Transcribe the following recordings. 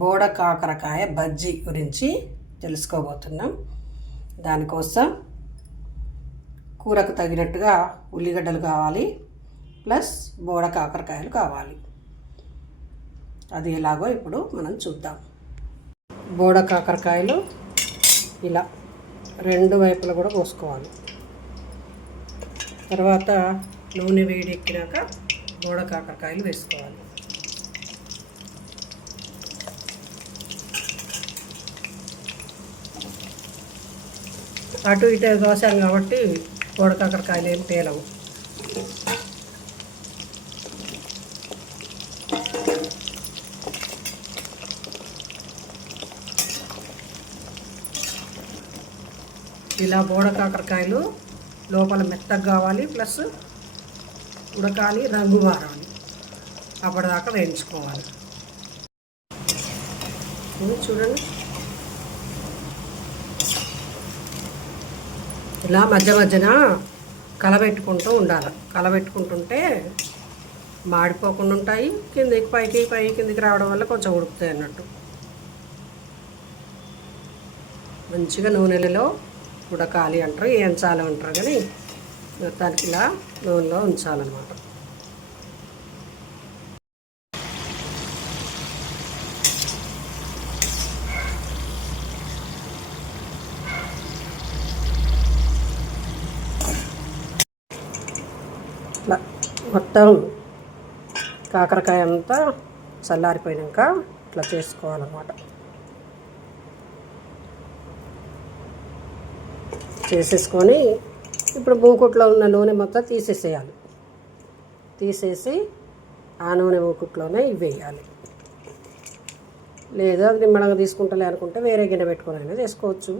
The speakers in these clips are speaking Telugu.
బోడ కాకరకాయ బజ్జీ గురించి తెలుసుకోబోతున్నాం. దానికోసం కూరకు తగినట్టుగా ఉల్లిగడ్డలు కావాలి, ప్లస్ బోడ కాకరకాయలు కావాలి. అది ఎలాగో ఇప్పుడు మనం చూద్దాం. బోడ కాకరకాయలు ఇలా రెండు వైపులా కూడా కోసుకోవాలి. తర్వాత నూనె వేడెక్కినాక బోడ కాకరకాయలు వేసుకోవాలి. అటు ఇటు కోసాం కాబట్టి బోడ కాకరకాయలు ఏం తేలవు. ఇలా బోడ కాకరకాయలు లోపల మెత్తగా కావాలి, ప్లస్ ఉడకాలి, రంగు మారాలి. అప్పటిదాకా వేయించుకోవాలి. చూడండి, ఇలా మధ్య మధ్యన కలబెట్టుకుంటూ ఉండాలి. కలబెట్టుకుంటుంటే మాడిపోకుండా ఉంటాయి. కిందికి పైకి కిందికి రావడం వల్ల కొంచెం ఉడుకుతాయి అన్నట్టు. మంచిగా నూనెలలో ఉడకాలి అంటారు, వేయించాలి అంటారు, కానీ మొత్తానికి ఇలా నూనెలో ఉంచాలన్నమాట. ఇట్లా మొత్తం కాకరకాయ అంతా చల్లారిపోయాక ఇట్లా చేసుకోవాలన్నమాట. చేసేసుకొని ఇప్పుడు మూకుట్లో ఉన్న నూనె మొత్తం తీసేసేయాలి. తీసేసి ఆ నూనె మూకుట్లోనే ఇవి వేయాలి. లేదా నిమ్మడంగా తీసుకుంటలే అనుకుంటే వేరే గిన్నె పెట్టుకొని అయినా చేసుకోవచ్చు.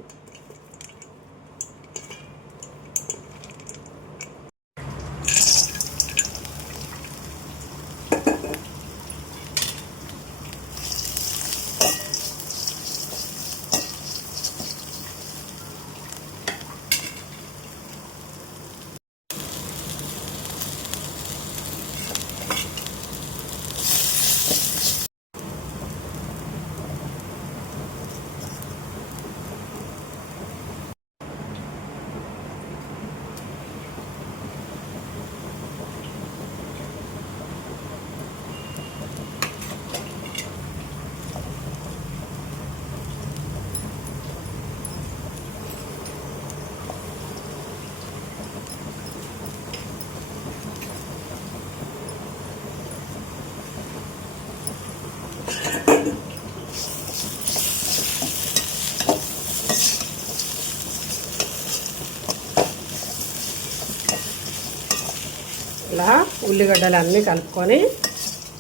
ఇలా ఉల్లిగడ్డలు అన్నీ కలుపుకొని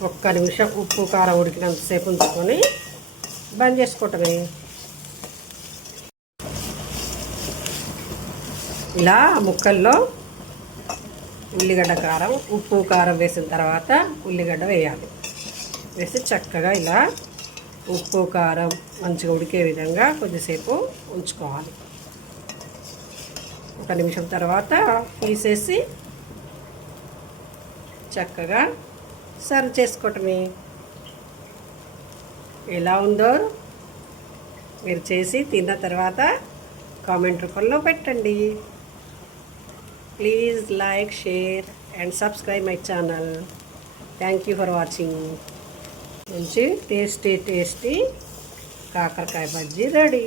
ఒక్క నిమిషం ఉప్పు కారం ఉడికినంతసేపు ఉంచుకొని బంద్ చేసుకోవటమే. ఇలా ముక్కల్లో ఉల్లిగడ్డ కారం, ఉప్పు కారం వేసిన తర్వాత ఉల్లిగడ్డ వేయాలి. వేసి చక్కగా ఇలా ఉప్పు కారం మంచిగా ఉడికే విధంగా కొద్దిసేపు ఉంచుకోవాలి. ఒక నిమిషం తర్వాత తీసేసి చక్కగా సర్వ్ చేసుకోవటమే. ఎలా ఉందో మీరు చేసి తిన్న తర్వాత కామెంట్ రూపంలో పెట్టండి. Please like, share and subscribe my channel. Thank you for watching. మంచి టేస్టీ కాకరకాయ బజ్జీ రెడీ.